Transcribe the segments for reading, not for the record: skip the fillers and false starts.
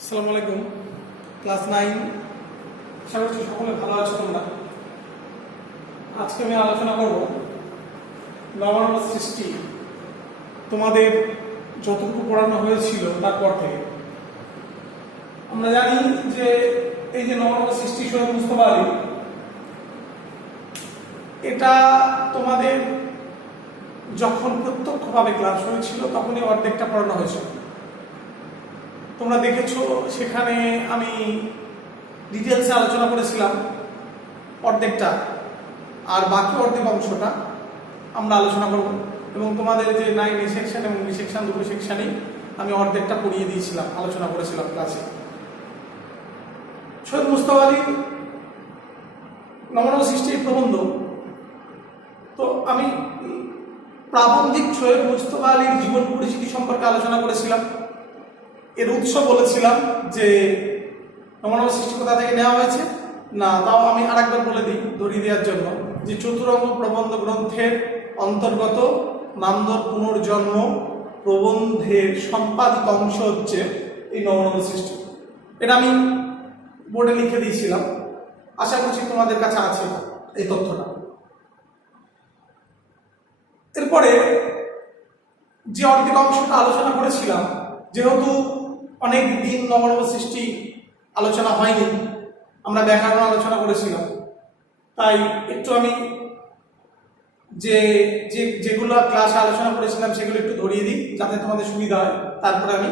আসসালামু আলাইকুম। ক্লাস 9 আশা করছি সকলে ভালো আছো তোমরা। আজকে আমি আলোচনা করব নবান্ন সৃষ্টি। তোমাদের যতটুকু পড়ানো হয়েছিল তারপর থেকে আমরা জানি যে এই যে নবান্ন সৃষ্টি সৈয়দ মুস্তফা আলী, এটা তোমাদের যখন প্রত্যক্ষভাবে ক্লাস হয়েছিল তখনই অর্ধেকটা পড়ানো হয়েছিল। তোমরা দেখেছো সেখানে আমি ডিটেলসে আলোচনা করেছিলাম অর্ধেকটা, আর বাকি অর্ধেক অংশটা আমরা আলোচনা করব। এবং তোমাদের যে 9 সেকশন এবং বি সেকশন দুটো সেকশনেই আমি অর্ধেকটা পড়িয়ে দিয়েছিলাম, আলোচনা করেছিলাম ক্লাসে। সৈয়দ মুস্তফা আলীর নবান্ন সৃষ্টির প্রবন্ধ, তো আমি প্রাবন্ধিক সৈয়দ মুস্তফা আলীর জীবন পরিচিতি সম্পর্কে আলোচনা করেছিলাম। এর উৎস বলেছিলাম যে নবান্ন সৃষ্টি কোথা থেকে নেওয়া হয়েছে না, তাও আমি আরেকবার বলে দিই ধরিয়ে দেওয়ার জন্য, যে চতুরঙ্গ প্রবন্ধ গ্রন্থের অন্তর্গত নামদর পুনর্জন্ম প্রবন্ধের সম্পাদিত অংশ হচ্ছে এই নবান্ন সৃষ্টি। এটা আমি বোর্ডে লিখে দিয়েছিলাম, আশা করছি তোমাদের কাছে আছে এই তথ্যটা। এরপরে যে অর্ধেক অংশটা আলোচনা করেছিলাম, যেহেতু অনেক দিন নবান্ন সৃষ্টি আলোচনা হয়নি, আমরা ব্যাকরণ আলোচনা করেছিলাম, তাই একটু আমি যেগুলো ক্লাসে আলোচনা করেছিলাম সেগুলো একটু ধরিয়ে দিই যাতে তোমাদের সুবিধা হয়। তারপরে আমি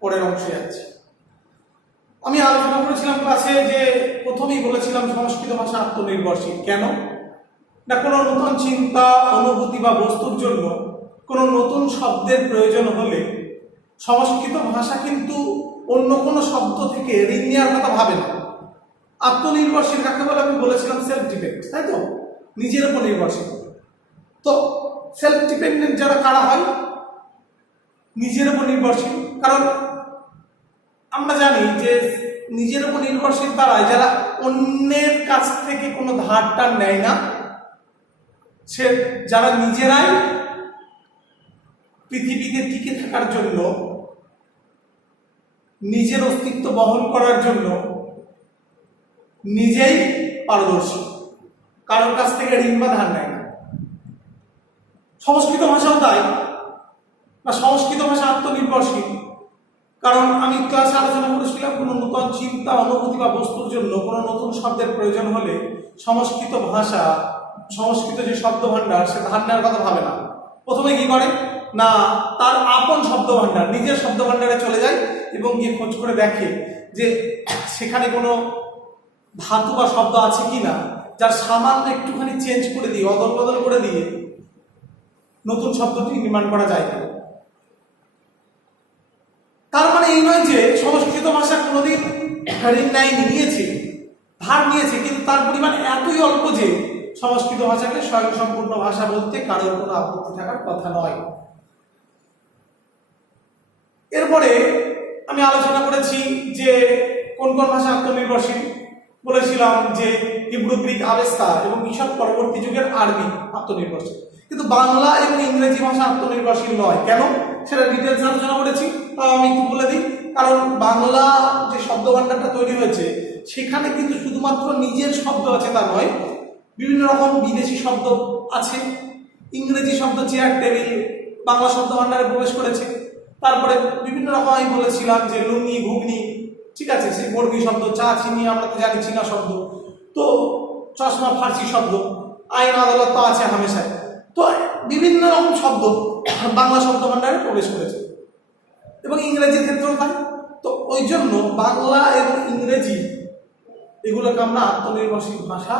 পরের অংশে যাচ্ছি। আমি আলোচনা করেছিলাম ক্লাসে যে প্রথমেই বলেছিলাম সংস্কৃত ভাষা আত্মনির্ভরশীল। কেন না, কোনো নতুন চিন্তা, অনুভূতি বা বস্তুর জন্য কোনো নতুন শব্দের প্রয়োজন হলে সংস্কৃত ভাষা কিন্তু অন্য কোনো শব্দ থেকে ঋণ নেওয়ার কথা ভাবে না। আত্মনির্ভরশীল কাকে বলে আমি বলেছিলাম সেলফ ডিপেন্ড, তাই তো, নিজের উপর নির্ভরশীল। তো সেলফ ডিপেন্ডেন্ট যারা কারা হয়, নিজের উপর নির্ভরশীল। কারণ আমরা জানি যে নিজের উপর নির্ভরশীল তারাই যারা অন্যের কাছ থেকে কোনো ধার টার নেয় না, সে যারা নিজেরাই পৃথিবীতে টিকে থাকার জন্য, নিজের অস্তিত্ব বহন করার জন্য নিজেই পারদর্শী, কারোর কাছ থেকে ঋণ বা ধার নেয় না। সংস্কৃত ভাষাও তাই, বা সংস্কৃত ভাষা আত্মনির্ভরশীল। কারণ আমি ক্লাসে আলোচনা করেছিলাম কোনো নতুন চিন্তা, অনুভূতি বা বস্তুর জন্য কোনো নতুন শব্দের প্রয়োজন হলে সংস্কৃত ভাষা, সংস্কৃত যে শব্দ ভাণ্ডার, সে ধার নেওয়ার কথা ভাবে না। প্রথমে কি করে না, তার আপন শব্দ ভাণ্ডার, নিজের শব্দ ভাণ্ডারে চলে যায় এবং গিয়ে খোঁজ করে দেখে যে সেখানে কোনো ধাতু বা শব্দ আছে কিনা, যার সামান্য একটুখানি চেঞ্জ করে দিয়ে, অদল বদল করে দিয়ে নতুন শব্দটি নির্মাণ করা যায়। তার মানে এই নয় যে সংস্কৃত ভাষা কোনোদিন ঋণ নেয়নি, নিয়েছে, ধার নিয়েছে, কিন্তু তার পরিমাণ এতই অল্প যে সংস্কৃত ভাষাকে স্বয়ংসম্পূর্ণ ভাষা বলতে কারোর কোনো আপত্তি থাকার কথা নয়। এরপরে আমি আলোচনা করেছি যে কোন কোন ভাষা আত্মনির্ভরশীল। বলেছিলাম যে হিব্রু, গ্রিক, আবেস্তা এবং ঈসব পরবর্তী যুগের আরবি আত্মনির্ভরশীল, কিন্তু বাংলা এবং ইংরেজি ভাষা আত্মনির্ভরশীল নয়। কেন সেটা ডিটেলস আলোচনা করেছি, তাও আমি একটু বলে দিই। কারণ বাংলা যে শব্দ ভাণ্ডারটা তৈরি হয়েছে সেখানে কিন্তু শুধুমাত্র নিজের শব্দ আছে তা নয়, বিভিন্ন রকম বিদেশি শব্দ আছে। ইংরেজি শব্দ চেয়ার, টেবিল বাংলা শব্দ ভাণ্ডারে প্রবেশ করেছে। তারপরে বিভিন্ন রকম আমি বলেছিলাম যে লুঙ্গি, ঘুগনি, ঠিক আছে, সেই বর্গী শব্দ, চা, চিনি আমরা তো জানি চীনা শব্দ, তো চশমা ফার্সি শব্দ, আইন আদালত তো আছে হামেশায়। তো বিভিন্ন রকম শব্দ বাংলা শব্দ ভাণ্ডারে প্রবেশ করেছে এবং ইংরেজির ক্ষেত্রেও তাই। তো ওই জন্য বাংলা এবং ইংরেজি এগুলোকে আমরা আত্মনির্ভরশীল ভাষা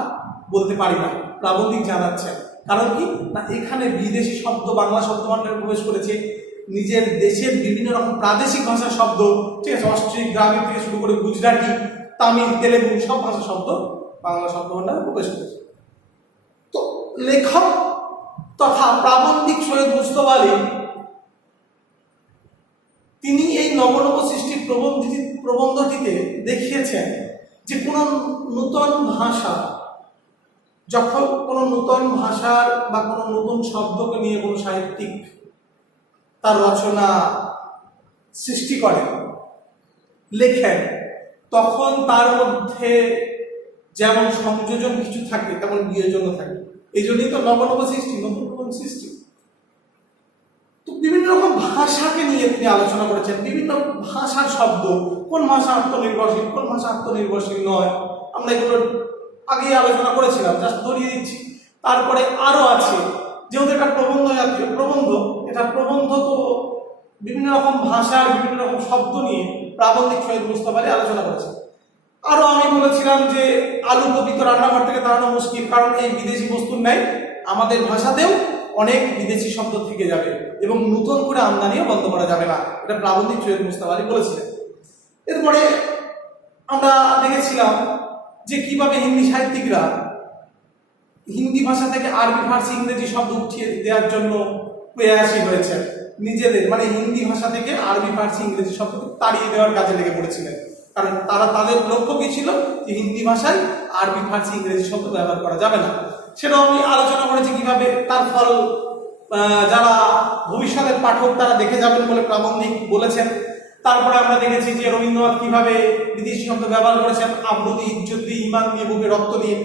বলতে পারি না, প্রাবন্ধিক জানাচ্ছে। কারণ কি না, এখানে বিদেশি শব্দ বাংলা শব্দ ভাণ্ডারে প্রবেশ করেছে, নিজের দেশের বিভিন্ন রকম প্রাদেশিক ভাষার শব্দ, ঠিক আছে, অস্ট্রিক, দ্রাবিড় থেকে শুরু করে গুজরাটি, তামিল, তেলেগু সব ভাষার শব্দ বাংলা শব্দ ভাণ্ডারে প্রবেশ করেছে। তো লেখক তথা প্রাবন্ধিক সৈয়দ মুস্তফা আলী তিনি এই নবনব সৃষ্টির প্রবন্ধটিতে দেখিয়েছেন যে কোনো নূতন ভাষা, যখন কোনো নূতন ভাষার বা কোনো নতুন শব্দকে নিয়ে কোনো সাহিত্যিক তার রচনা সৃষ্টি করেন, লেখেন তখন তার মধ্যে যেমন সংযোজন কিছু থাকে তেমন বিয়োজনও থাকে। এই জন্যই তো নবনব সৃষ্টি, নতুন নতুন সৃষ্টি। তো বিভিন্ন রকম ভাষাকে নিয়ে তিনি আলোচনা করেছেন, বিভিন্ন ভাষার শব্দ, কোন ভাষা আত্মনির্ভরশীল, কোন ভাষা আত্মনির্ভরশীল নয়, আমরা এগুলো আগে আলোচনা করেছিলাম, জাস্ট ধরিয়ে দিচ্ছি। তারপরে আরো আছে, যেহেতু এটা প্রবন্ধ জাতীয় প্রবন্ধ, এটা প্রবন্ধ তো বিভিন্ন রকম ভাষার বিভিন্ন রকম শব্দ নিয়ে প্রাবন্ধিক শহীদ মুস্তাফা আলী আলোচনা করেছে। আরো আমি বলেছিলাম যে আলু কপি তো রান্নাঘর থেকে তাড়ানো মুশকিল, কারণ এই বিদেশি বস্তুর নাই আমাদের ভাষাতেও অনেক বিদেশি শব্দ থেকে যাবে এবং নতুন করে আমদানিও বন্ধ করা যাবে না, এটা প্রাবন্ধিক শহীদ মুস্তাফা আলী বলেছিলেন। এরপরে আমরা দেখেছিলাম যে কিভাবে হিন্দি সাহিত্যিকরা হিন্দি ভাষা থেকে আরবি ফার্সি ইংরেজি শব্দ উঠিয়ে দেওয়ার জন্য প্রয়াসী হয়েছে, নিজেদের মানে হিন্দি ভাষা থেকে আরবি ফার্সি ইংরেজি শব্দ তাড়িয়ে দেওয়ার কাজে লেগে পড়েছিলেন। কারণ তাদের লক্ষ্য কি ছিল যে হিন্দি ভাষায় আরবি ফার্সি ইংরেজি শব্দ ব্যবহার করা যাবে না। সেটাও আমি আলোচনা করেছি কিভাবে তার ফল যারা ভবিষ্যতের পাঠক তারা দেখে যাবেন বলে প্রাবন্ধিক বলেছেন। তারপরে আমরা দেখেছি যে রবীন্দ্রনাথ কিভাবে বিদেশি শব্দ ব্যবহার করেছেন, আব্রুতি, ইজ্জত দিয়ে, ইমান দিয়ে, বুকে রক্ত দিয়ে।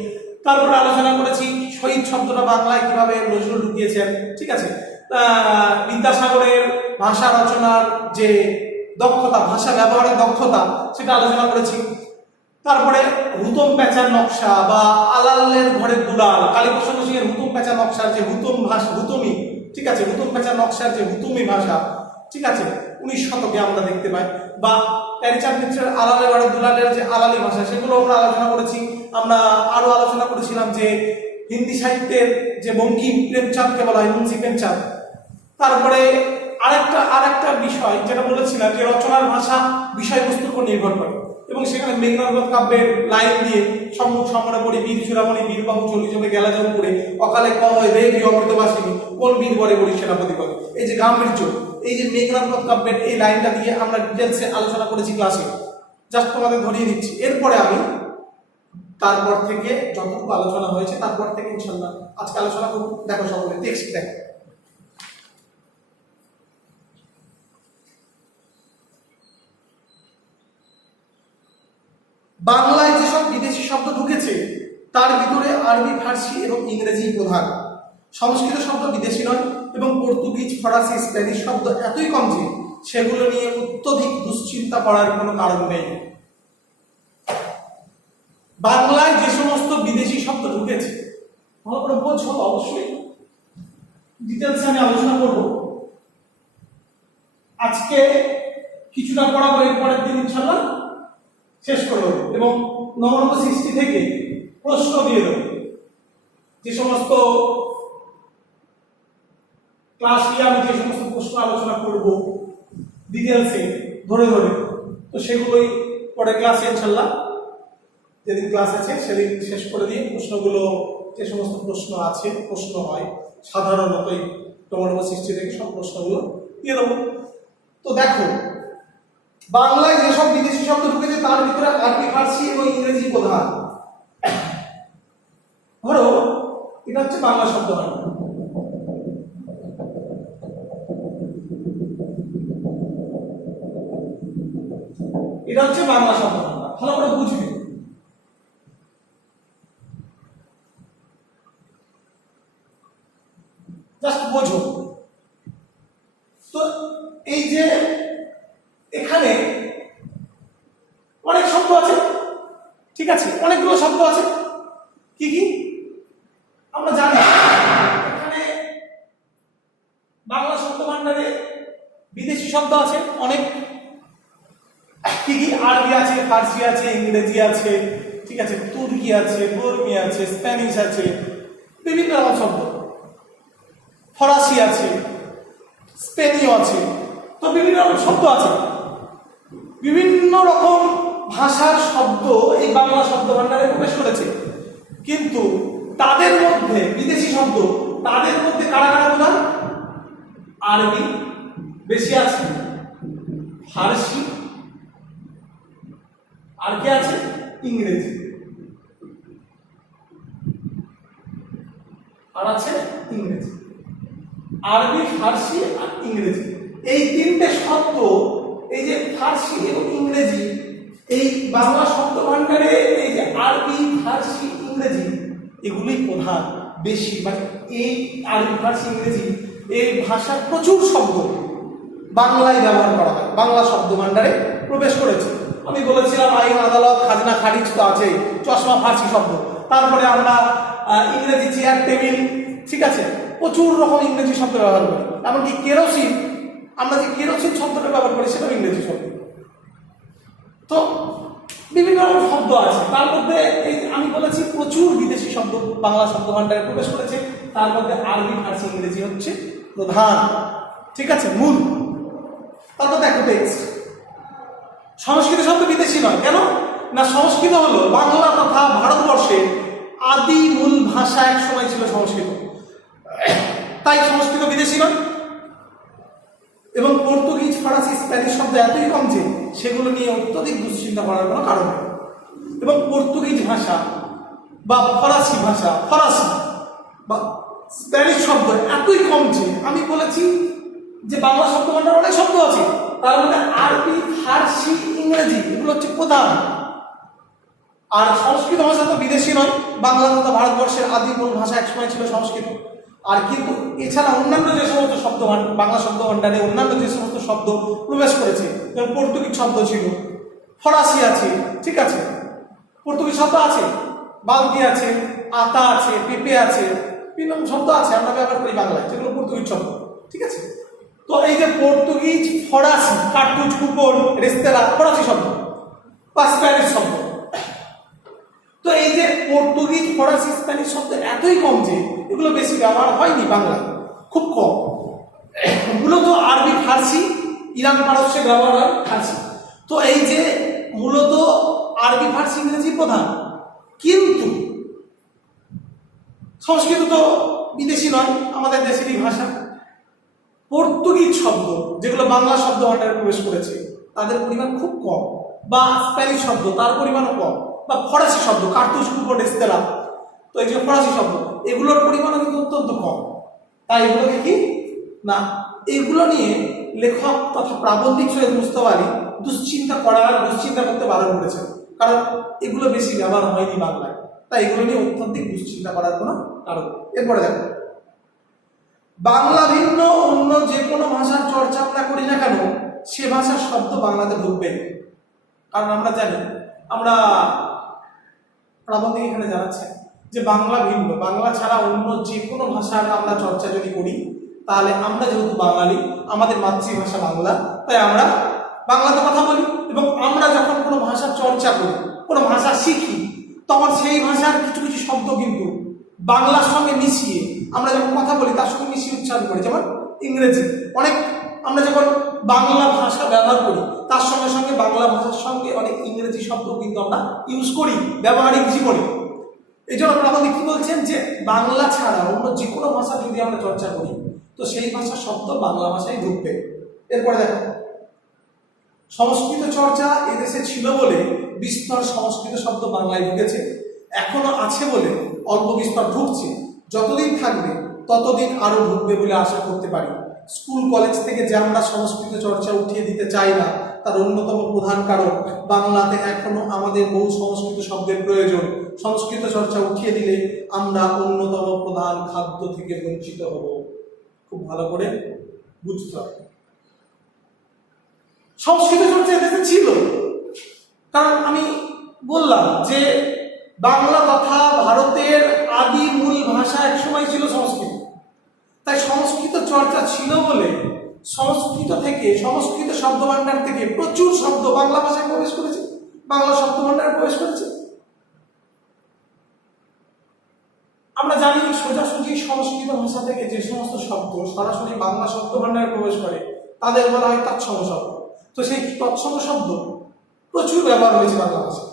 তারপরে আলোচনা করেছি শহীদ শব্দটা বাংলায় কিভাবে নজরুল ঢুকিয়েছেন, ঠিক আছে। বিদ্যাসাগরের ভাষা রচনার যে দক্ষতা, ভাষা ব্যবহারের দক্ষতা, সেটা আলোচনা করেছি। তারপরে হুতম প্যাঁচার নকশা বা আলালের ঘরের দুলাল, কালীপ্রসন্ন সিং এর হুতম প্যাঁচা নকশার যে হুতম ভাষা, হুতমি, ঠিক আছে, হুতম প্যাঁচার নকশার যে হুতমি ভাষা, ঠিক আছে, 19 শতকে আমরা দেখতে পাই। বা প্যারিচাঁদ মিত্রের আলালের ঘরের দুলালের যে আলালি ভাষা, সেগুলো আমরা আলোচনা করেছি। আমরা আরো আলোচনা করেছিলাম যে হিন্দি সাহিত্যের যে বঙ্কিম প্রেমচাঁদকে বলা হয় মুন্সি প্রেমচাঁদ। তারপরে আরেকটা বিষয় যেটা বলেছিলাম যে রচনার ভাষা বিষয়বস্তুর উপর নির্ভর করে, এবং সেখানে মেঘনাদ কাব্যের লাইন দিয়ে সম্মুখ সমরে পড়ি বীর চূড়ামণি বীরবাহু চলি জমে গেলা জম করে অকালে ক হয় দেবী অমৃতবাসিনী কোন বীর বরে বলি সেনাপতি বলে। এই যে গাম্ভীর্য, এই যে মেঘনাদ কাব্যের এই লাইনটা দিয়ে আমরা ডিটেলসে আলোচনা করেছি ক্লাসে, জাস্ট তোমাদের ধরিয়ে দিচ্ছি। এরপরে আমি তারপর থেকে যতটুকু আলোচনা হয়েছে তারপর থেকে ইনশাল্লাহ আজকে আলোচনা করব। দেখো সকলে টেক্সট দেখো। বাংলায় যেসব বিদেশি শব্দ ঢুকেছে তার ভিতরে আরবি, ফার্সি এবং ইংরেজি প্রধান। সংস্কৃত শব্দ বিদেশি নয় এবং পর্তুগিজ, ফরাসি, স্প্যানিশ শব্দ এতই কম যে সেগুলো নিয়ে অত্যধিক দুশ্চিন্তা করার কোনো কারণ নেই। বাংলায় যে সমস্ত বিদেশি শব্দ ঢুকেছে ভালো করে বোঝো, অবশ্যই ডিটেলসে আমি আলোচনা করব। আজকে কিছুটা পড়াবো, এর পরের দিন ইনশাআল্লাহ শেষ করে দেবো এবং নবনব সৃষ্টি থেকে প্রশ্ন দিয়ে দেবো। যে সমস্ত ক্লাস নিয়ে আমি যে সমস্ত প্রশ্ন আলোচনা করব ডিটেলসে ধরে ধরে, তো সেগুলোই পরে ক্লাসে ইনশাআল্লাহ যেদিন ক্লাস আছে সেদিন শেষ করে দিয়ে প্রশ্নগুলো, যে সমস্ত প্রশ্ন আছে, প্রশ্ন হয় সাধারণতই নবনব সৃষ্টি থেকে, সব প্রশ্নগুলো দিয়ে দেবো। তো দেখো, বাংলায় যেসব বিদেশি শব্দ ঢুকেছে তার ভিতরে আরবি, ফার্সি এবং ইংরেজি প্রধান। ধরো এটা হচ্ছে বাংলা শব্দ ভান্ডার, এটা হচ্ছে বাংলা শব্দ ভান্ডার, ভালো করে বুঝবে। জাস্ট বোঝো। তো এই যে এখানে অনেক শব্দ আছে, ঠিক আছে, অনেকগুলো শব্দ আছে। কি কি আমরা জানি, এখানে বাংলা শব্দ ভান্ডারে বিদেশি শব্দ আছে অনেক। কি কি? আরবি আছে, ফার্সি আছে, ইংরেজি আছে, ঠিক আছে, তুর্কি আছে, বর্মি আছে, স্প্যানিশ আছে, বিভিন্ন রকম শব্দ, ফরাসি আছে, স্পেনীয় আছে। তো বিভিন্ন রকম শব্দ আছে, বিভিন্ন রকম ভাষার শব্দ এই বাংলা শব্দ ভান্ডারে প্রবেশ করেছে। কিন্তু তাদের মধ্যে বিদেশি শব্দ, তাদের মধ্যে কারা কারা প্রধান? আরবি বেশি আছে, ফার্সি, আর কি আছে? ইংরেজি, আর আছে ইংরেজি। আরবি, ফার্সি আর ইংরেজি, এই তিনটে শব্দ, এই যে ফার্সি এবং ইংরেজি, এই বাংলা শব্দ ভান্ডারে এই যে আরবি, ফার্সি, ইংরেজি এগুলোই প্রধান বেশি, মানে এই আরবি, ফার্সি, ইংরেজি এই ভাষার প্রচুর শব্দ বাংলায় ব্যবহার করা হয়, বাংলা শব্দ ভান্ডারে প্রবেশ করেছে। আমি বলেছিলাম আইন, আদালত, খাজনা, খারিজ তো আছে, চশমা ফার্সি শব্দ। তারপরে আমরা ইংরেজি চেয়ার, টেবিল, ঠিক আছে, প্রচুর রকম ইংরেজি শব্দ ব্যবহার করি। এমনকি কেরোসিন, আমরা যে কেরোসিন শব্দটা ব্যবহার করি সেটাও ইংরেজি শব্দ। তো বিভিন্ন রকম শব্দ আছে, তার মধ্যে এই আমি বলেছি প্রচুর বিদেশি শব্দ বাংলা শব্দ ভান্ডারে প্রবেশ করেছে। তার মধ্যে আরবি, ফার্সি, ইংরেজি হচ্ছে প্রধান, ঠিক আছে, মূল। তারপর দেখো টেক্সট, সংস্কৃত শব্দ বিদেশি নয়। কেন না, সংস্কৃত হলো বাংলা তথা ভারতবর্ষের আদি মূল ভাষা, এক সময় ছিল সংস্কৃত, তাই সংস্কৃত বিদেশি নয়। এবং পর্তুগিজ, ফরাসি, স্প্যানিশ শব্দ এতই কম যে সেগুলো নিয়ে অত্যধিক দুশ্চিন্তা করার কোনো কারণ নেই। এবং পর্তুগিজ ভাষা বা ফরাসি ভাষা, ফরাসি বা স্প্যানিশ শব্দ এতই কম যে আমি বলেছি যে বাংলা শব্দ ভান্ডার অনেক শব্দ আছে, তার মধ্যে আরবি, ফার্সি, ইংরেজি এগুলো হচ্ছে প্রধান। আর সংস্কৃত ভাষা তো বিদেশি নয়, বাংলা তথা ভারতবর্ষের আদি মূল ভাষা একসময় ছিল সংস্কৃত। আর কিন্তু এছাড়া অন্যান্য যে সমস্ত শব্দ বাংলা শব্দ ভান্ডারে অন্যান্য যে সমস্ত শব্দ প্রবেশ করেছে, যেমন পর্তুগিজ শব্দ ছিল, ফরাসি আছে, ঠিক আছে, পর্তুগিজ শব্দ আছে, বালতি আছে, আতা আছে, পেঁপে আছে, বিভিন্ন শব্দ আছে আমরা ব্যবহার করি বাংলায়, যেগুলো পর্তুগিজ শব্দ, ঠিক আছে। তো এই যে পর্তুগিজ, ফরাসি, কার্তুজ, কুপন, রেস্তেরা ফরাসি শব্দ বা স্প্যানিশ শব্দ। তো এই যে পর্তুগিজ, ফরাসি, স্প্যানিশ শব্দ এতই কম যে এগুলো বেশি ব্যবহার হয়নি বাংলায়, খুব কম। মূলত আরবি, ফার্সি, ইরান, পারস্যে ব্যবহার হয় ফার্সি। তো এই যে মূলত আরবি, ফার্সি, ইংরেজি প্রধান, কিন্তু সংস্কৃত তো বিদেশি নয়, আমাদের দেশেরই ভাষা। পর্তুগিজ শব্দ যেগুলো বাংলা শব্দ ভান্ডারে প্রবেশ করেছে তাদের পরিমাণ খুব কম, বা স্প্যানিশ শব্দ তার পরিমাণও কম, বা ফরাসি শব্দ কার্তুজ, কুপন, রেস্তেরা, তো এই যে ফরাসি শব্দ এগুলোর পরিমাণও কিন্তু অত্যন্ত কম। তাই এগুলোকে কি না, এগুলো নিয়ে লেখক তথা প্রাবন্ধিক সৈয়দ মুস্তাফা আলী দুশ্চিন্তা করতে বারণ করেছেন, কারণ এগুলো বেশি ব্যবহার হয়নি বাংলায়, তাই এগুলো নিয়ে অত্যধিক দুশ্চিন্তা করার কোনো কারণ। এরপরে দেখো, বাংলা ভিন্ন অন্য যে কোনো ভাষার চর্চা আমরা করি না কেন সে ভাষার শব্দ বাংলাতে ঢুকবে। কারণ আমরা জানি, আমরা প্রাবন্ধিক এখানে জানাচ্ছে যে বাংলা ভিন্ন, বাংলা ছাড়া অন্য যে কোনো ভাষার আমরা চর্চা যদি করি তাহলে আমরা যেহেতু বাঙালি, আমাদের মাতৃভাষা বাংলা, তাই আমরা বাংলাতে কথা বলি। এবং আমরা যখন কোনো ভাষার চর্চা করি, কোনো ভাষা শিখি, তখন সেই ভাষার কিছু কিছু শব্দ কিন্তু বাংলার সঙ্গে মিশিয়ে আমরা যখন কথা বলি তার সঙ্গে মিশিয়ে উচ্চারণ করি। যেমন ইংরেজি, অনেক আমরা যখন বাংলা ভাষা ব্যবহার করি তার সঙ্গে সঙ্গে বাংলা ভাষার সঙ্গে অনেক ইংরেজি শব্দ কিন্তু আমরা ইউজ করি ব্যবহারিক জীবনে। এই জন্য প্রাবন্ধিক কি বলছেন যে বাংলা ছাড়া অন্য যে কোনো ভাষা যদি আমরা চর্চা করি তো সেই ভাষার শব্দ বাংলা ভাষায় ঢুকবে। এরপরে দেখো, সংস্কৃত চর্চা এদেশে ছিল বলে বিস্তর সংস্কৃত শব্দ বাংলায় ঢুকেছে, এখনো আছে বলে অল্প বিস্তর ঢুকছে, যতদিন থাকবে ততদিন আরো ঢুকবে বলে আশা করতে পারি। স্কুল কলেজ থেকে যে আমরা সংস্কৃত চর্চা উঠিয়ে দিতে চাই না তার অন্যতম প্রধান কারণ বাংলাতে এখনো আমাদের বহু সংস্কৃত শব্দের প্রয়োজন। সংস্কৃত চর্চা উঠিয়ে দিলে আমরা অন্যতম প্রধান খাদ্য থেকে বঞ্চিত হব। খুব ভালো করে বুঝতে হবে, সংস্কৃত চর্চা এদেশে ছিল, কারণ আমি বললাম যে বাংলা তথা ভারতের আদি মূল ভাষা একসময় ছিল সংস্কৃত, তাই সংস্কৃত চর্চা ছিল বলে সংস্কৃত থেকে, সংস্কৃত শব্দভাণ্ডার থেকে প্রচুর শব্দ বাংলা ভাষায় প্রবেশ করেছে, বাংলা শব্দভাণ্ডারে প্রবেশ করেছে। আমরা জানি সোজাসুজি সংস্কৃত ভাষা থেকে যে সমস্ত শব্দ সরাসরি বাংলা শব্দভাণ্ডারে প্রবেশ করে তাদের বলা হয় তৎসম শব্দ। তো সেই তৎসম শব্দ প্রচুর ব্যবহার হয়েছে বাংলা ভাষায়,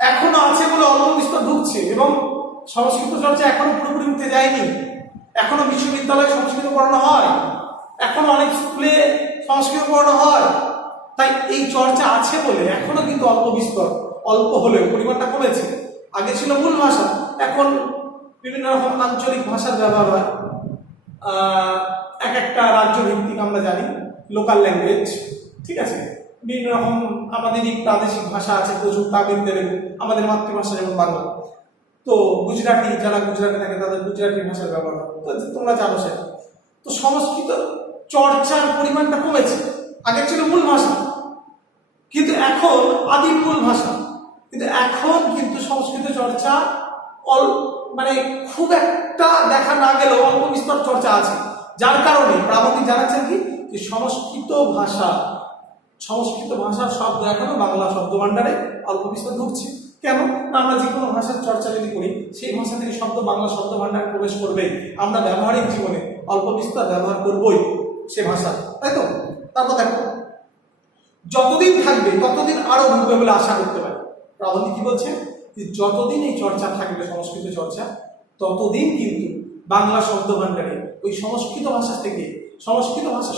এখনো আছে বলে অল্প বিস্তর ঢুকছে। এবং সংস্কৃত চর্চা এখনো পুরোপুরি উঠে যায়নি, এখনো বিশ্ববিদ্যালয়ে সংস্কৃত পড়ানো হয়, এখনো অনেক স্কুলে সংস্কৃত পড়ানো হয়। তাই এই চর্চা আছে বলে এখনো কিন্তু অল্প বিস্তর, অল্প হলেও পরিমাণটা কমেছে। আগে ছিল মূল ভাষা, এখন বিভিন্ন রকম আঞ্চলিক ভাষার ব্যবহার হয়। এক একটা রাজ্য ভিত্তিক আমরা জানি লোকাল ল্যাঙ্গুয়েজ, ঠিক আছে, বিভিন্ন রকম আমাদেরই প্রাদেশিক ভাষা আছে প্রচুর, তামিল, তেলেগু, আমাদের মাতৃভাষা যেমন বাংলা। তো গুজরাটি, যারা গুজরাটে থাকে তাদের গুজরাটি ভাষার ব্যবহার হয়, তো তোমরা জানো সেটা। তো সংস্কৃত চর্চার পরিমাণটা কমেছে। আগে ছিল মূল ভাষা, কিন্তু এখন আদিম মূল ভাষা, কিন্তু এখন কিন্তু সংস্কৃত চর্চা মানে খুব একটা দেখা না গেলেও অল্প বিস্তর চর্চা আছে। যার কারণে প্রাবন্ধিক জানাচ্ছেন কি, যে সংস্কৃত ভাষার শব্দ এখনো বাংলা শব্দ ভাণ্ডারে অল্প বিস্তর ঢুকছে। কেন না, আমরা যে কোনো ভাষার চর্চা যদি করি সেই ভাষা থেকে শব্দ বাংলা শব্দ ভাণ্ডারে প্রবেশ করবে, আমরা ব্যবহারিক জীবনে অল্প বিস্তর ব্যবহার করবই সে ভাষা, তাই তো? তারপর দেখো, যতদিন থাকবে ততদিন আরো ঢুকবে বলে আশা করতে পারি। প্রাবন্ধিক কি বলছে, যে যতদিন এই চর্চা থাকবে সংস্কৃত চর্চা, ততদিন কিন্তু বাংলা শব্দ ভাণ্ডারে ওই সংস্কৃত ভাষা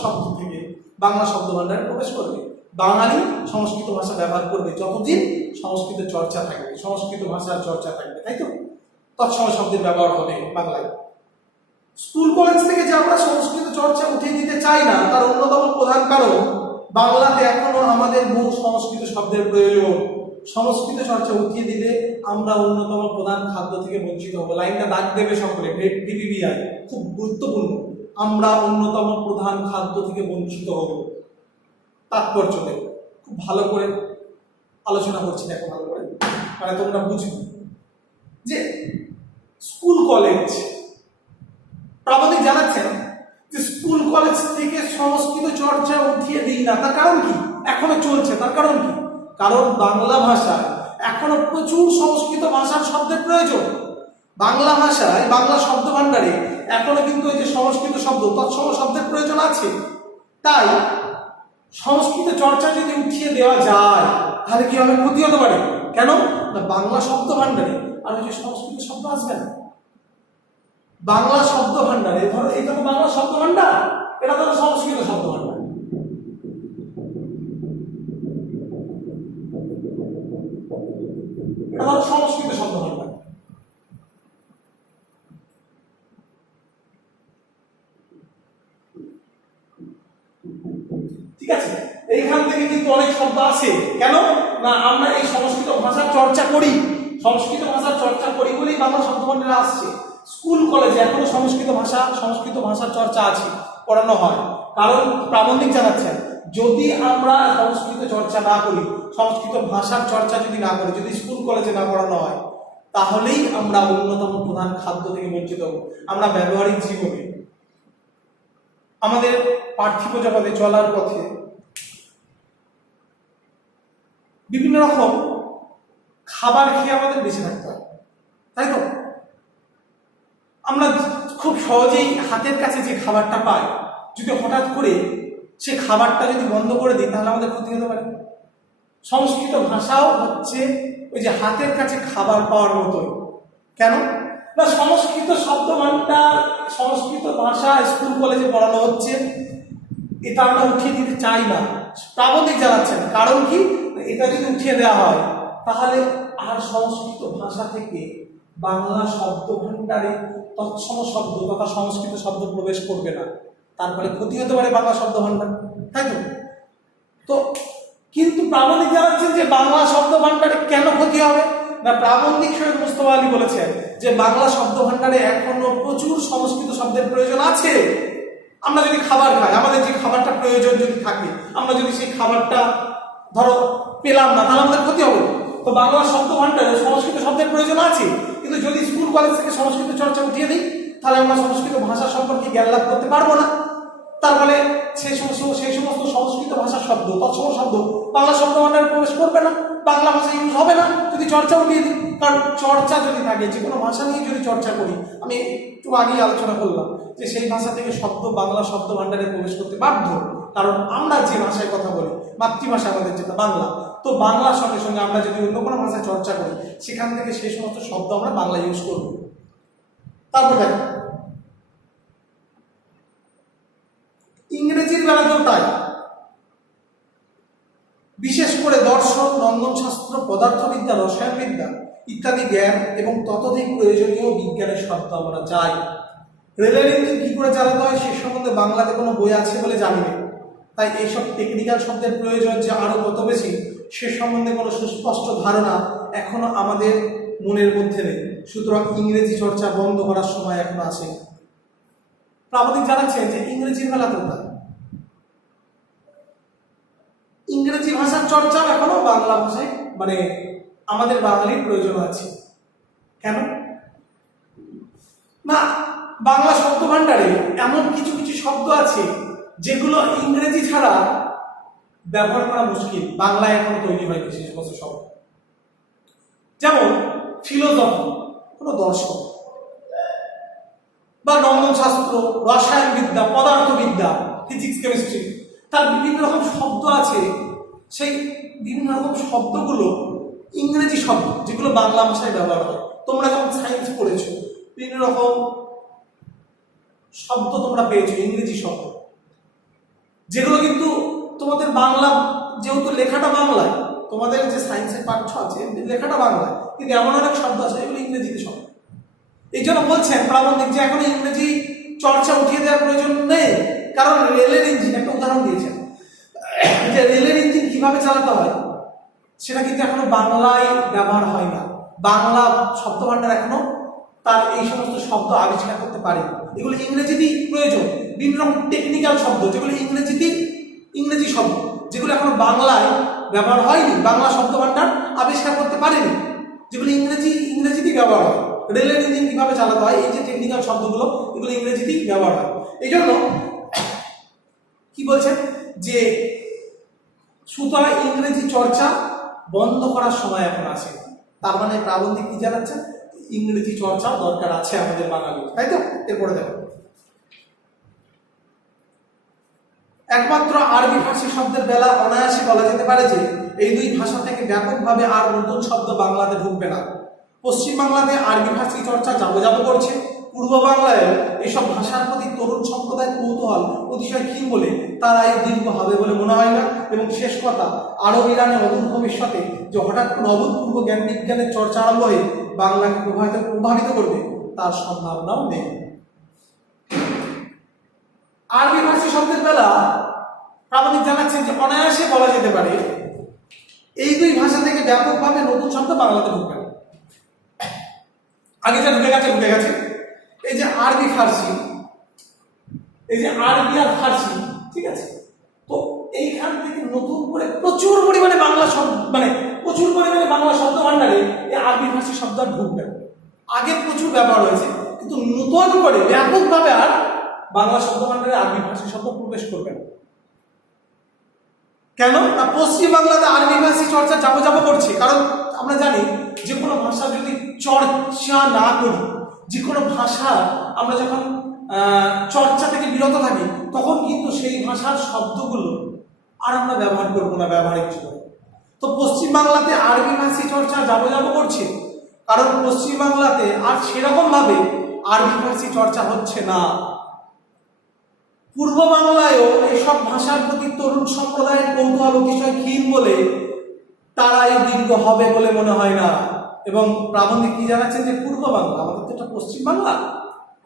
শব্দ থেকে বাংলা শব্দ ভাণ্ডারে প্রবেশ করবে। বাঙালি সংস্কৃত ভাষা ব্যবহার করবে যতদিন সংস্কৃত চর্চা থাকবে, সংস্কৃত ভাষার চর্চা থাকবে, তাই তো? তৎসময় শব্দের ব্যবহার হবে বাংলায়। স্কুল কলেজ থেকে যে আমরা সংস্কৃত চর্চা উঠিয়ে দিতে চাই না, তার অন্যতম প্রধান কারণ বাংলাতে এখনো আমাদের মূল সংস্কৃত শব্দের প্রয়োজন। সংস্কৃত চর্চা উঠিয়ে দিলে আমরা অন্যতম প্রধান খাদ্য থেকে বঞ্চিত হব। লাইনটা দাগ দেবে সকলে, ভিভিআই, খুব গুরুত্বপূর্ণ। আমরা অন্যতম প্রধান খাদ্য থেকে বঞ্চিত হব। তাৎপর্য দেখো, খুব ভালো করে আলোচনা করছি, দেখো ভালো করে, মানে তোমরা বুঝবে যে স্কুল কলেজ, প্রাবন্ধিক জানাচ্ছেন যে স্কুল কলেজ থেকে সংস্কৃত চর্চা উঠিয়ে দিই না, তার কারণ কি? এখনো চলছে, তার কারণ কি? কারণ বাংলা ভাষায় এখনো প্রচুর সংস্কৃত ভাষার শব্দের প্রয়োজন। বাংলা ভাষায় বাংলা শব্দ ভাণ্ডারে এখনো কিন্তু ওই যে সংস্কৃত শব্দ, তৎসম শব্দের প্রয়োজন আছে। তাই সংস্কৃত চর্চা যদি উঠিয়ে দেওয়া যায় তাহলে কি হবে? ক্ষতি হতে পারে। কেন না, বাংলা শব্দ ভাণ্ডারে আর ওই যে সংস্কৃত শব্দ আসবে না। বাংলা শব্দ ভাণ্ডারে ধরো এটা তো বাংলা শব্দ ভাণ্ডার, এটা তো সংস্কৃত শব্দ ভাণ্ডার। এটা ধরো সংস্কৃত শব্দ ভাণ্ডার। ঠিক আছে, এইখান থেকে কিন্তু অনেক শব্দ আছে। কেন না, আমরা এই সংস্কৃত ভাষার চর্চা করি, বলেই বাংলা শব্দ ভাণ্ডারে আসছে। স্কুল কলেজে এখনো সংস্কৃত ভাষার চর্চা আছে, পড়ানো হয়। কারণ প্রাবন্ধিক জানাচ্ছেন, যদি আমরা সংস্কৃত চর্চা না করি, সংস্কৃত ভাষার চর্চা যদি না করি, যদি স্কুল কলেজে না পড়ানো হয়, তাহলেই আমরা অন্যতম প্রধান খাদ্য থেকে বঞ্চিত হব। আমরা ব্যবহারিক জীবনে, আমাদের পার্থিব জগতে চলার পথে বিভিন্ন রকম খাবার খেয়ে আমাদের বেঁচে থাকতে হয়, তাই তো? আমরা খুব সহজেই হাতের কাছে যে খাবারটা পাই, যদি হঠাৎ করে সে খাবারটা যদি বন্ধ করে দিই তাহলে আমাদের ক্ষতি হতে পারে। সংস্কৃত ভাষাও হচ্ছে ওই যে হাতের কাছে খাবার পাওয়ার মতোই। কেন না, সংস্কৃত শব্দ ভাণ্ডার, সংস্কৃত ভাষা স্কুল কলেজে পড়ানো হচ্ছে, এটা আমরা উঠিয়ে দিতে চাই না। প্রাবন্ধিক জানাচ্ছেন কারণ কি, এটা যদি উঠিয়ে দেওয়া হয় তাহলে আর সংস্কৃত ভাষা থেকে বাংলা শব্দ ভাণ্ডারে তৎসম শব্দ তথা সংস্কৃত শব্দ প্রবেশ করবে না, তারপরে ক্ষতি হতে পারে বাংলা শব্দ ভাণ্ডার, তাই তো? তো কিন্তু প্রাবন্ধিক জানাচ্ছেন যে বাংলা শব্দ ভাণ্ডারে কেন ক্ষতি হবে না, প্রাবন্ধিক সৈয়দ মুস্তফা আলী বলেছেন যে বাংলা শব্দ ভাণ্ডারে এখনো প্রচুর সংস্কৃত শব্দের প্রয়োজন আছে। আমরা যদি খাবার খাই, আমাদের যে খাবারটা প্রয়োজন যদি থাকে, আমরা যদি সেই খাবারটা ধরো পেলাম না, তাহলে আমাদের ক্ষতি হবে। তো বাংলা শব্দ ভাণ্ডারে সংস্কৃত শব্দের প্রয়োজন আছে, কিন্তু যদি স্কুল কলেজ থেকে সংস্কৃত চর্চা উঠিয়ে দিই তাহলে আমরা সংস্কৃত ভাষা সম্পর্কে জ্ঞান লাভ করতে পারবো না। তার ফলে সেই সমস্ত সংস্কৃত ভাষার শব্দ, তৎসম শব্দ বাংলা শব্দ ভাণ্ডারে প্রবেশ করবে না, বাংলা ভাষা ইউজ হবে না যদি চর্চা উঠিয়ে দিই। কারণ চর্চা যদি থাকে, যে কোনো ভাষা নিয়ে যদি চর্চা করি, আমি একটু আগেই আলোচনা করলাম যে সেই ভাষা থেকে শব্দ বাংলা শব্দ ভাণ্ডারে প্রবেশ করতে বাধ্য। কারণ আমরা যে ভাষায় কথা বলি, মাতৃভাষা আমাদের যেটা বাংলা, তো বাংলার সঙ্গে সঙ্গে আমরা যদি অন্য কোনো ভাষায় চর্চা করি, সেখান থেকে সেই সমস্ত শব্দ আমরা বাংলা ইউজ করব। তারপর দেখো ইংরেজির বেলাতেও তাই। বিশেষ করে দর্শন, রন্ধনশাস্ত্র, পদার্থবিদ্যা, রসায়নবিদ্যা ইত্যাদি জ্ঞান এবং ততোধিক প্রয়োজনীয় বিজ্ঞানের শব্দ আমরা চাই। রেলের ইঞ্জিন কি করে চালাতে হয় সে সম্বন্ধে বাংলাতে কোনো বই আছে বলে জানি না। তাই এইসব টেকনিক্যাল শব্দের প্রয়োজন যে আরো কত বেশি সে সম্বন্ধে কোনো সুস্পষ্ট ধারণা এখনো আমাদের মনের মধ্যে নেই। সুতরাং ইংরেজি চর্চা বন্ধ করার সময় এখনো আসেনি। প্রাবন্ধিক জানাচ্ছেন যে ইংরেজির বেলা তোমরা ইংরেজি ভাষার চর্চাও এখনো বাংলা ভাষায় মানে আমাদের বাঙালির প্রয়োজন আছে। কেন না, বাংলা শব্দ ভাণ্ডারে এমন কিছু কিছু শব্দ আছে যেগুলো ইংরেজি ছাড়া ব্যবহার করা মুশকিল, বাংলায় এখনো তৈরি হয়নি সেই সমস্ত শব্দ। যেমন ফিলোসফি কোনো দর্শন, বা রন্ধন শাস্ত্র, রসায়ন বিদ্যা, পদার্থবিদ্যা, ফিজিক্স, কেমিস্ট্রি, তার বিভিন্ন রকম শব্দ আছে। সেই বিভিন্ন রকম শব্দগুলো ইংরেজি শব্দ যেগুলো বাংলা ভাষায় ব্যবহার হয়। তোমরা যখন সায়েন্স পড়েছো বিভিন্ন রকম শব্দ তোমরা পেয়েছো ইংরেজি শব্দ, যেগুলো কিন্তু তোমাদের বাংলা, যেহেতু লেখাটা বাংলায়, তোমাদের যে সায়েন্সের পাঠ্য আছে লেখাটা বাংলায়, কিন্তু এমন অনেক শব্দ আছে এগুলো ইংরেজিতে শব্দ। এই জন্য বলছেন প্রাবন্ধিক যে এখন ইংরেজি চর্চা উঠিয়ে দেওয়ার প্রয়োজন নেই। কারণ রেলের ইঞ্জিন, একটা উদাহরণ দিয়েছেন যে রেলের ইঞ্জিন কিভাবে চালাতে হয় সেটা কিন্তু এখনো বাংলায় ব্যবহার হয় না। বাংলা শব্দ ভাণ্ডার এখনো তার এই সমস্ত শব্দ আবিষ্কার করতে পারে। এগুলো ইংরেজিতেই প্রয়োজন। বিভিন্ন রকম টেকনিক্যাল শব্দ যেগুলো ইংরেজি শব্দ যেগুলো এখনো বাংলায় ব্যবহার হয়নি, বাংলা শব্দ ভাণ্ডার আবিষ্কার করতে পারেনি, যেগুলো ইংরেজিতেই ব্যবহার হয়। রেলের ইঞ্জিন কিভাবে চালাতে হয়, এই যে টেকনিক্যাল শব্দগুলো এগুলো ইংরেজিতেই ব্যবহার হয়। এই জন্য কি বলছেন যে সুতরাং ইংরেজি চর্চা বন্ধ করার সময় এখন আসে। তার মানে প্রাবন্ধিক কি জানাচ্ছেন, ইংরেজি চর্চাও দরকার আছে আমাদের বাঙালির, তাই তো? এরপরে দেখো, একমাত্র আরবি ফার্সি শব্দের বেলা অনায়াসে বলা যেতে পারে যে এই দুই ভাষা থেকে ব্যাপকভাবে আর নতুন শব্দ বাংলাতে ঢুকবে না। পশ্চিম বাংলাতে আরবি ফার্সি চর্চা যাবো করছে। পূর্ব বাংলায় এসব ভাষার প্রতি তরুণ সম্প্রদায় কৌতূহল অতিশয় ক্ষীণ বলে তার আয়ু দীর্ঘ হবে বলে মনে হয় না। এবং শেষ কথা, আরব ইরানে অদূর ভবিষ্যতে যে হঠাৎ কোনো অভূতপূর্ব জ্ঞান বিজ্ঞানের চর্চা আরম্ভ হয়ে বাংলাকে প্রভাবিত করবে তার সম্ভাবনাও নেই। আরবি ফার্সি শব্দের বেলা প্রাবন্ধিক জানাচ্ছেন যে অনায়াসে বলা যেতে পারে এই দুই ভাষা থেকে ব্যাপকভাবে নতুন শব্দ বাংলাতে ঢুকবে না। আগে যা ঢুকে গেছে এই যে আরবি ফার্সি, এই যে আরবি আর ফার্সি, ঠিক আছে? তো এইখান থেকে নতুন করে প্রচুর পরিমাণে বাংলা শব্দ ভাণ্ডারে এই আরবি ফার্সি শব্দ আর ঢুকবে না। আগে প্রচুর ব্যবহার হয়েছে, কিন্তু নতুন করে ব্যাপকভাবে আর বাংলা শব্দ ভাণ্ডারে আরবি ফার্সি শব্দ প্রবেশ করবে না। কেন না, পশ্চিম বাংলাতে আরবি ফার্সি চর্চা যাবো করছে। কারণ আমরা জানি যে কোনো ভাষা যদি চর্চা না করি, যে কোনো ভাষা আমরা যখন চর্চা থেকে বিরত থাকি, তখন কিন্তু সেই ভাষার শব্দগুলো আর আমরা ব্যবহার করবো না ব্যবহারিক জীবনে। তো পশ্চিম বাংলাতে আরবি ফার্সি চর্চা যাবো করছে, কারণ পশ্চিম বাংলাতে আর সেরকম ভাবে আরবি ফার্সি চর্চা হচ্ছে না। পূর্ব বাংলায়ও এসব ভাষার প্রতি তরুণ সম্প্রদায়ের কৌতূহল অতিশয় ক্ষীণ বলে তারাই দীর্ঘ হবে বলে মনে হয় না। এবং প্রাবন্ধিক কি জানাচ্ছেন যে পূর্ব বাংলা, আমাদের তো এটা পশ্চিম বাংলা,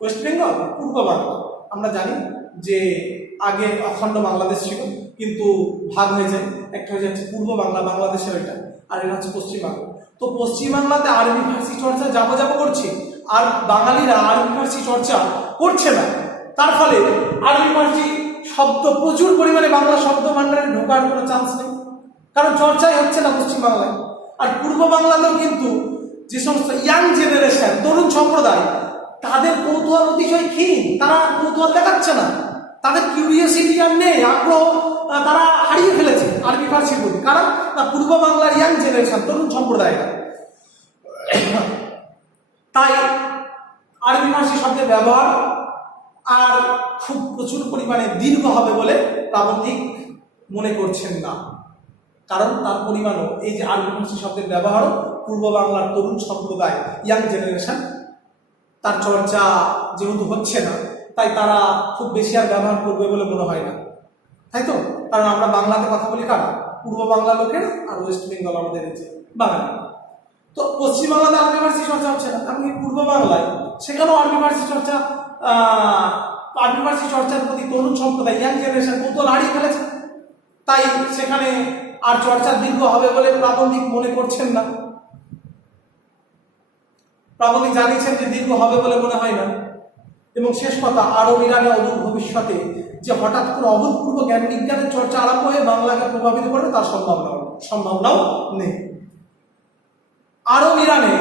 ওয়েস্ট বেঙ্গল, পূর্ব বাংলা। আমরা জানি যে আগে অখণ্ড বাংলাদেশ ছিল, কিন্তু ভাগ হয়ে যায়, একটা হয়ে যাচ্ছে পূর্ব বাংলা, বাংলাদেশের ওইটা, আর এটা হচ্ছে পশ্চিম বাংলা। তো পশ্চিম বাংলাতে আরবি ফার্সি চর্চা যাবো করছে, আর বাঙালিরা আরবি ফার্সি চর্চা করছে না। তার ফলে আরবি ফার্সি শব্দ প্রচুর পরিমাণে বাংলা শব্দ ভাণ্ডারে ঢোকার কোনো চান্স নেই, কারণ চর্চাই হচ্ছে না পশ্চিম বাংলায়। আর পূর্ব বাংলাতেও কিন্তু যে সমস্ত ইয়াং জেনারেশন, তরুণ সম্প্রদায়, তাদের কৌতূহল অতিশয় ক্ষীণ, তারা কৌতূহল দেখাচ্ছে না, তাদের কিউরিওসিটি আর নেই, আগ্রহ তারা হারিয়ে ফেলেছে আরবি ফার্সির প্রতি। কারণ না, পূর্ব বাংলার ইয়াং জেনারেশন, তরুণ সম্প্রদায়রা। তাই আরবি ফার্সি শব্দের ব্যবহার আর খুব প্রচুর পরিমাণে দীর্ঘ হবে বলে প্রাবন্ধিক মনে করছেন না। কারণ তার পরিমাণও, এই যে আরবি ফার্সি শব্দের ব্যবহারও পূর্ব বাংলার তরুণ সম্প্রদায়, ইয়াং জেনারেশন, তার চর্চা যেহেতু হচ্ছে না, তাই তারা খুব বেশি আর ব্যবহার করবে বলে মনে হয় না, তাই তো? কারণ আমরা বাংলাতে কথা বলি কারা? পূর্ব বাংলা লোকের, আর ওয়েস্ট বেঙ্গল আমাদের এই যে বাঙালি। তো পশ্চিম বাংলাতে আরবি ফার্সি চর্চা হচ্ছে না, এমনকি পূর্ব বাংলায় সেখানেও আরবি ফার্সি চর্চার প্রতি তরুণ সম্প্রদায়, ইয়াং জেনারেশন কৌতূহল হারিয়ে ফেলেছে। সেখানে আর চর্চার দীর্ঘ হবে বলে প্রাবন্ধিক মনে করছেন না। প্রাবন্ধিক জানিয়েছেন যে দীর্ঘ হবে বলে মনে হয় না। এবং শেষ কথা, আরব ইরানে অদূর ভবিষ্যতে যে হঠাৎ করে অভূতপূর্ব জ্ঞান বিজ্ঞানের চর্চা আরম্ভ হয়ে বাংলাকে প্রভাবিত করবে তার সম্ভাবনাও নেই। আরব ইরানে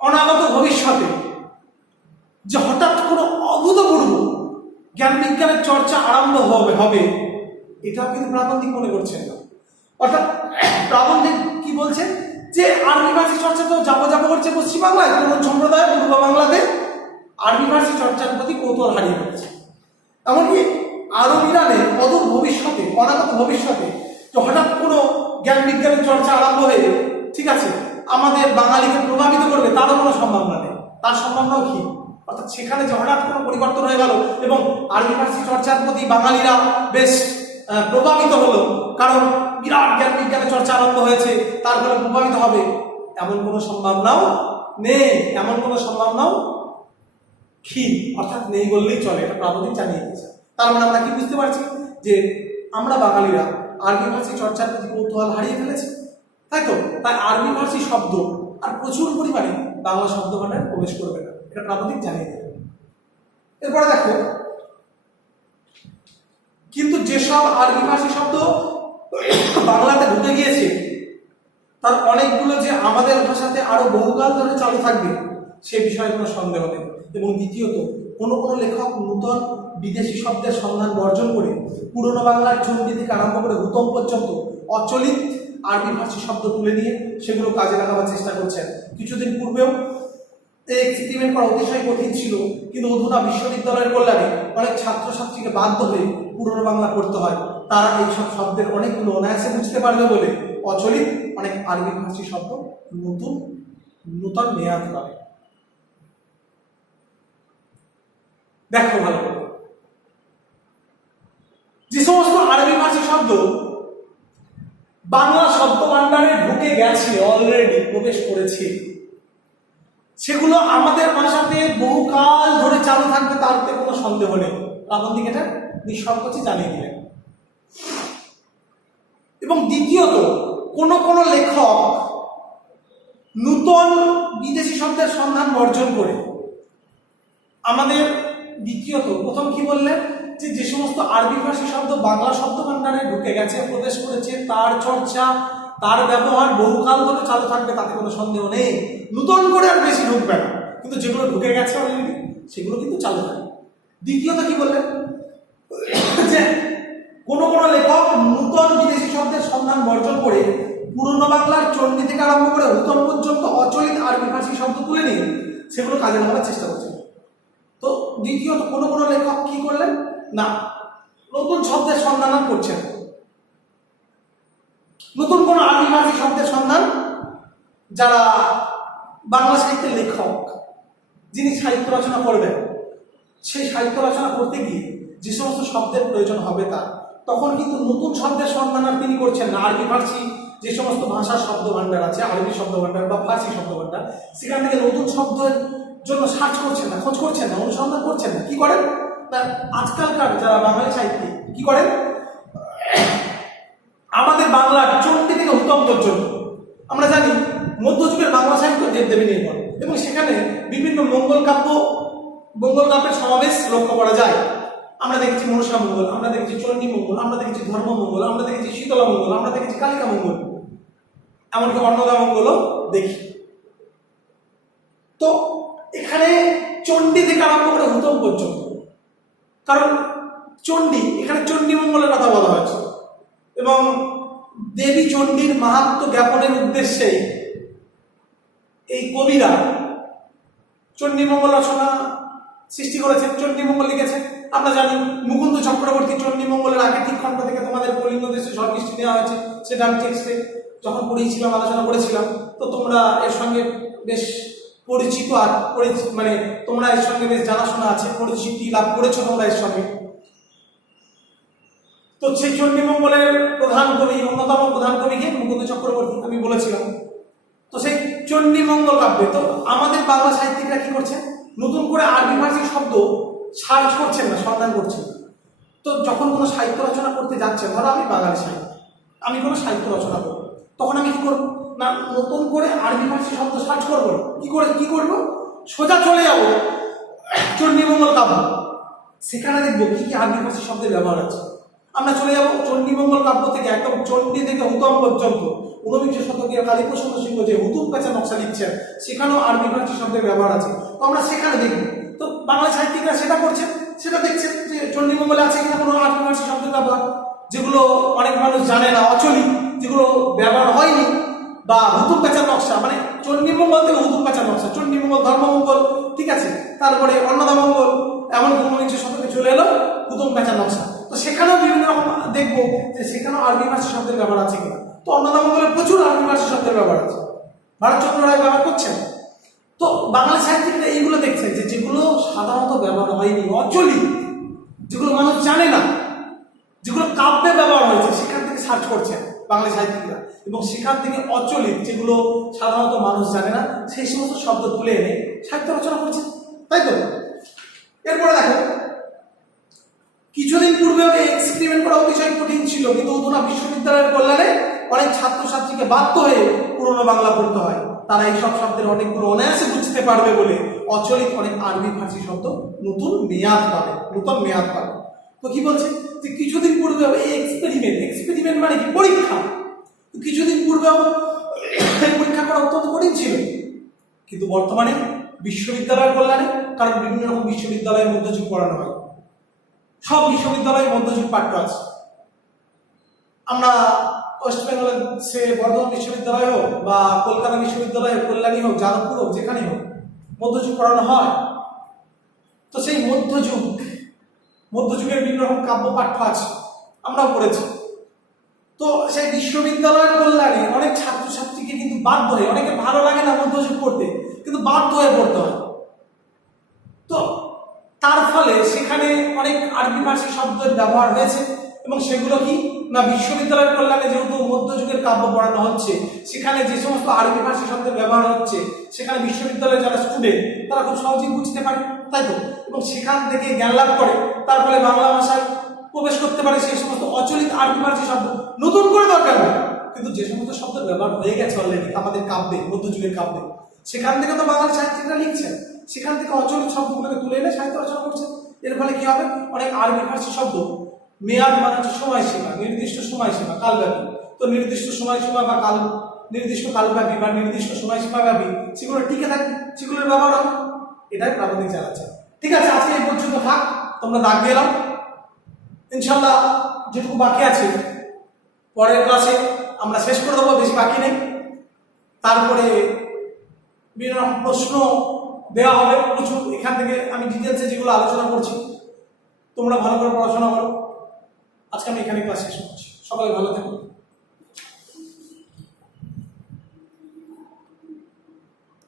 অনাগত ভবিষ্যতে যে হঠাৎ কোনো অভূতপূর্ব জ্ঞান বিজ্ঞানের চর্চা আরম্ভ হবে এটা কিন্তু প্রাবন্ধিক মনে করছেন না। অর্থাৎ প্রাবন্ধিক কি বলছে যে আরবি ভাষী চর্চা তো যাবো করছে পশ্চিমবাংলায়, তরুণ সম্প্রদায় পূর্ব বাংলাতে আরবি ভাষী চর্চার প্রতি কৌতূহল হারিয়ে ফেলেছে। এমনকি আরব ইরানে অদূর ভবিষ্যতে, অনাগত ভবিষ্যতে যে হঠাৎ কোনো জ্ঞান বিজ্ঞানের চর্চা আরম্ভ হয়ে, ঠিক আছে, আমাদের বাঙালিকে প্রভাবিত করবে তারও কোনো সম্ভাবনা নেই। তার সম্ভাবনাও কি? অর্থাৎ সেখানে যে হঠাৎ কোনো পরিবর্তন হয়ে গেল এবং আরবি ভাষী চর্চার প্রতি বাঙালিরা বেশ প্রভাবিত হলো, কারণ বিরাট জ্ঞান বিজ্ঞানের চর্চা আরম্ভ হয়েছে, তার ফলে প্রভাবিত হবে, এমন কোনো সম্ভাবনাও নেই। এমন কোনো সম্ভাবনাও ক্ষীণ, অর্থাৎ নেই বললেই চলে। এটা প্রাবন্ধিক জানিয়ে দিয়েছে। তার মানে আমরা কি বুঝতে পারছি যে আমরা বাঙালিরা আরবি ভাষী চর্চার প্রতি কৌতূহল হারিয়ে ফেলেছি, তাই তো? তাই আরবি ভাষী শব্দ আর প্রচুর পরিমাণে বাংলা শব্দ ভাণ্ডারে প্রবেশ করবে না, এটা প্রাবন্ধিক জানিয়ে দেবে। এরপরে দেখো, কিন্তু যেসব আরবি ভাষী শব্দ বাংলাতে ঢুকে গিয়েছে তার অনেকগুলো যে আমাদের ভাষাতে আরো বহুকাল ধরে চালু থাকবে সে বিষয়ে কোনো সন্দেহ নেই। এবং দ্বিতীয়ত, কোনো লেখক নূতন বিদেশি শব্দের সন্ধান বর্জন করে পুরনো বাংলার চণ্ডী থেকে আরম্ভ করে হুতম পর্যন্ত অচলিত আরবি ভাষী শব্দ তুলে নিয়ে সেগুলো কাজে লাগাবার চেষ্টা করছেন। কিছুদিন পূর্বেও এই এক্সপেরিমেন্ট করা অতিশয় কঠিন ছিল, কিন্তু অধুনা বিশ্ববিদ্যালয়ের কল্যাণে অনেক ছাত্রছাত্রীকে বাধ্য হয়ে পুরনো বাংলা পড়তে হয়। তারা এইসব শব্দের অনেকগুলো অনায়াসে বুঝতে পারবে বলে অচলিত অনেক আরবি ভাষী শব্দ নূতন মেয়াদ পাবে। দেখো ভালো করে, যে সমস্ত আরবি ভাষী শব্দ বাংলা শব্দ ভাণ্ডারে ঢুকে গেছে, অলরেডি প্রবেশ করেছে, সেগুলো আমাদের ভাষাতে বহুকাল ধরে চালু থাকবে, তাতে কোনো সন্দেহ নেই। প্রাবন্ধিক এটা নিঃসংকোচে জানিয়ে দিলেন। এবং দ্বিতীয়ত, কোন লেখক নূতন বিদেশি শব্দের সন্ধান বর্জন করে আমাদের, দ্বিতীয়ত, প্রথম কি বললেন যে সমস্ত আরবি ভাষী শব্দ বাংলা শব্দ ভাণ্ডারে ঢুকে গেছে, প্রবেশ করেছে, তার চর্চা, তার ব্যবহার বহুকাল ধরে চালু থাকবে, তাতে কোনো সন্দেহ নেই। নূতন করে আর বেশি ঢুকবে না, কিন্তু যেগুলো ঢুকে গেছে অলরেডি সেগুলো কিন্তু চালু থাকবে। দ্বিতীয়ত কি বললেন যে কোন লেখক নূতন বিদেশি শব্দের সন্ধান বর্জন করে পুরনো বাংলার চণ্ডী থেকে আরম্ভ করে হুতম পর্যন্ত অচলিত আরবি ভাষী শব্দ তুলে নিয়ে সেগুলো কাজে লাগাবার চেষ্টা করছেন। তো দ্বিতীয়ত, কোন লেখক কি করলেন না, নতুন শব্দের সন্ধান করছেন, নতুন কোন আরবি ভাষী শব্দের সন্ধান, যারা বাংলা সাহিত্যের লেখক, যিনি সাহিত্য রচনা করবেন, সেই সাহিত্য রচনা করতে গিয়ে যে সমস্ত শব্দের প্রয়োজন হবে তার, তখন কিন্তু নতুন শব্দের সন্ধান আর তিনি করছেন না। আরবি ফার্সি যে সমস্ত ভাষার শব্দ ভাণ্ডার আছে, আরবি শব্দ ভাণ্ডার বা ফার্সি শব্দ ভাণ্ডার, সেখান থেকে নতুন শব্দের জন্য সার্চ করছেন না, খোঁজ করছেন না, অনুসন্ধান করছেন না। কি করেন না, আজকালকার যারা বাঙালি সাহিত্যিক কি করেন, আমাদের বাংলার চণ্ডী থেকে হুতম পর্যন্ত, আমরা জানি মধ্যযুগের বাংলা সাহিত্য দেবদেবী নির্ভর, এবং সেখানে বিভিন্ন মঙ্গল কাব্যের সমাবেশ লক্ষ্য করা যায়। আমরা দেখেছি মনসা মঙ্গল, আমরা দেখেছি চণ্ডী মঙ্গল, আমরা দেখেছি ধর্ম মঙ্গল, আমরা দেখেছি শীতলা মঙ্গল, আমরা দেখেছি কালিকা মঙ্গল, এমনকি অন্নদা মঙ্গলও দেখি। তো এখানে চণ্ডী থেকে আরম্ভ করে হুতম পর্যন্ত, কারণ চণ্ডী, এখানে চণ্ডী মঙ্গলের কথা বলা হয়েছে, এবং দেবী চণ্ডীর মাহাত্ম্য জ্ঞাপনের উদ্দেশ্যে এই কবিরা চণ্ডীমঙ্গল রচনা সৃষ্টি করেছেন, চণ্ডীমঙ্গল লিখেছেন। আমরা জানি মুকুন্দ চক্রবর্তী চণ্ডীমঙ্গলের আগের ঠিক খণ্ড থেকে তোমাদের কলিঙ্গ দেশে স্বর্গৃষ্টি নেওয়া হয়েছে, সেটা আমি টেক্সটে যখন পড়িয়েছিলাম, আলোচনা করেছিলাম। তো তোমরা এর সঙ্গে বেশ পরিচিত, মানে তোমরা এর সঙ্গে বেশ জানাশোনা আছে, পরিচিতি লাভ করেছো তোমরা এর সঙ্গে। তো সেই চণ্ডীমঙ্গলের প্রধান কবি, অন্যতম প্রধান কবিকে মুকুন্দ চক্রবর্তী আমি বলেছিলাম। তো সেই চণ্ডীমঙ্গল কাব্যে তো আমাদের বাংলা সাহিত্যিকরা কি করছে, নতুন করে আরবি ভাষী শব্দ সার্চ করছেন না, সন্ধান করছেন। তো যখন কোনো সাহিত্য রচনা করতে যাচ্ছেন, ধরো আমি বাঙালি সাহিত্য, আমি কোনো সাহিত্য রচনা করবো, তখন আমি কি করবো না, নতুন করে আরবি ফার্সি শব্দ সার্চ করবো। কি করবো, সোজা চলে যাবো চণ্ডীমঙ্গল কাব্য, সেখানে দেখবো কি কি আরবি ফার্সি শব্দের ব্যবহার আছে। আমরা চলে যাবো চণ্ডীমঙ্গল কাব্য থেকে একদম চণ্ডী থেকে হুতম পর্যন্ত 19 শতকের কালীপ্রসন্ন সিংহ যে হুতুম পেঁচা নকশা লিখছেন, সেখানেও আরবি ফার্সি শব্দের ব্যবহার আছে। তো আমরা সেখানে দেখবো। তো বাংলা সাহিত্যিকরা সেটা করছেন, সেটা দেখছেন যে চণ্ডীমঙ্গলে আছে কিনা কোনো আরবি ফার্সি শব্দের ব্যবহার, যেগুলো অনেক মানুষ জানে না, অচলিত, যেগুলো ব্যবহার হয়নি। বা হুতুম পেঁচার নকশা, মানে চণ্ডীমঙ্গল থেকে হুতুম পেঁচার নকশা, চণ্ডীমঙ্গল, ধর্মমঙ্গল, ঠিক আছে, তারপরে অন্নদামঙ্গল, এমন 19 শতকে চলে এলো হুতুম পেঁচার নকশা। তো সেখানেও বিভিন্ন রকম দেখবো যে সেখানেও আরবি ফার্সি শব্দের ব্যবহার আছে কিনা। তো অন্নদামঙ্গলে প্রচুর আরবি ফার্সি শব্দের ব্যবহার আছে, ভারতচন্দ্র রায় ব্যবহার করছেন। তো বাঙালি সাহিত্যিকরা এইগুলো দেখছেন যে যেগুলো সাধারণত ব্যবহার হয়নি, অচলিত, যেগুলো মানুষ জানে না, যেগুলো কাব্যে ব্যবহার হয়েছে, সেখান থেকে সার্চ করছেন বাঙালি সাহিত্যিকরা, এবং সেখান থেকে অচলিত, যেগুলো সাধারণত মানুষ জানে না, সেই সমস্ত শব্দ তুলে এনে সাহিত্য রচনা করছে, তাই তো। এরপরে দেখো, কিছুদিন পূর্বে এক্সপেরিমেন্ট করা অতিশয় কঠিন ছিল, কিন্তু অধুনা বিশ্ববিদ্যালয়ের কল্যাণে অনেক ছাত্রছাত্রীকে বাধ্য হয়ে পুরনো বাংলা পড়তে হয়। তারা এইসব শব্দের অনেকগুলো অনায়াসে বুঝতে পারবে বলে অচলিত অনেক আরবি ফার্সি শব্দ নতুন মেয়াদ পাবে। তো কি বলছে যে কিছুদিন পূর্বে এই এক্সপেরিমেন্ট মানে কি, পরীক্ষা। তো কিছুদিন পূর্বেও পরীক্ষা করা অত্যন্ত কঠিন ছিল, কিন্তু বর্তমানে বিশ্ববিদ্যালয়ের কল্যাণে, কারণ বিভিন্ন রকম বিশ্ববিদ্যালয়ের মধ্যযুগ পড়ানো হয়, সব বিশ্ববিদ্যালয়ে মধ্যযুগ পাঠ্য আছে। আমরা ওয়েস্ট বেঙ্গলে সে বর্ধমান বিশ্ববিদ্যালয় হোক বা কলকাতা বিশ্ববিদ্যালয় হোক, কল্যাণী হোক, যাদবপুর হোক, যেখানে হোক মধ্যযুগ পড়ানো হয়। তো সেই মধ্যযুগের বিভিন্ন রকম কাব্য পাঠ্য আছে, আমরাও পড়েছি। তো সেই বিশ্ববিদ্যালয়ের কল্যাণে অনেক ছাত্রছাত্রীকে কিন্তু বাধ্য হয়ে, অনেকে ভালো লাগে না মধ্যযুগ পড়তে, কিন্তু বাধ্য হয়ে পড়তে হয়। তো তার ফলে সেখানে অনেক আরবি ফার্সি শব্দের ব্যবহার হয়েছে, এবং সেগুলো কি না, বিশ্ববিদ্যালয়ের কল্যাণে যেহেতু মধ্যযুগের কাব্য পড়ানো হচ্ছে, সেখানে যে সমস্ত আরবি ফার্সি শব্দের ব্যবহার হচ্ছে, সেখানে বিশ্ববিদ্যালয়ে যারা স্টুডেন্ট তারা খুব সহজেই বুঝতে পারে, তাই তো। এবং সেখান থেকে জ্ঞান লাভ করে, তার ফলে বাংলা ভাষায় প্রবেশ করতে পারে সেই সমস্ত অচলিত আরবি ফার্সি শব্দ। নতুন করে দরকার নেই, কিন্তু যে সমস্ত শব্দের ব্যবহার হয়ে গেছে অলরেডি আমাদের কাব্যে, মধ্যযুগের কাব্যে, সেখান থেকে তো বাংলা সাহিত্যিকরা লিখছেন, সেখান থেকে অচলিত শব্দগুলোকে তুলে এনে সাহিত্য রচনা করছেন। এর ফলে কি হবে, অনেক আরবি ফার্সি শব্দ মেয়াদ মানে হচ্ছে সময়সীমা, নির্দিষ্ট সময়সীমা, কালব্যাপী। তো নির্দিষ্ট সময়সীমা বা নির্দিষ্ট কালব্যাপী বা নির্দিষ্ট সময়সীমা ব্যাপী, সেগুলো টিকে থাকে, সেগুলোর ব্যবহার হবে। এটাই প্রাবন্ধিক চালাচ্ছে। ঠিক আছে, আজকে এই পর্যন্ত থাক, তোমরা দাগ দিয়ে এলাম। ইনশাল্লাহ যেটুকু বাকি আছে পরের ক্লাসে আমরা শেষ করে দেবো, বেশি বাকি নেই। তারপরে বিভিন্ন রকম প্রশ্ন দেওয়া হবে প্রচুর, এখান থেকে আমি ডিটেলসে যেগুলো আলোচনা করছি তোমরা ভালো করে পড়াশোনা করো। আজকে আমি এখানে ক্লাস শেষ করছি, সকলে ভালো থাকো।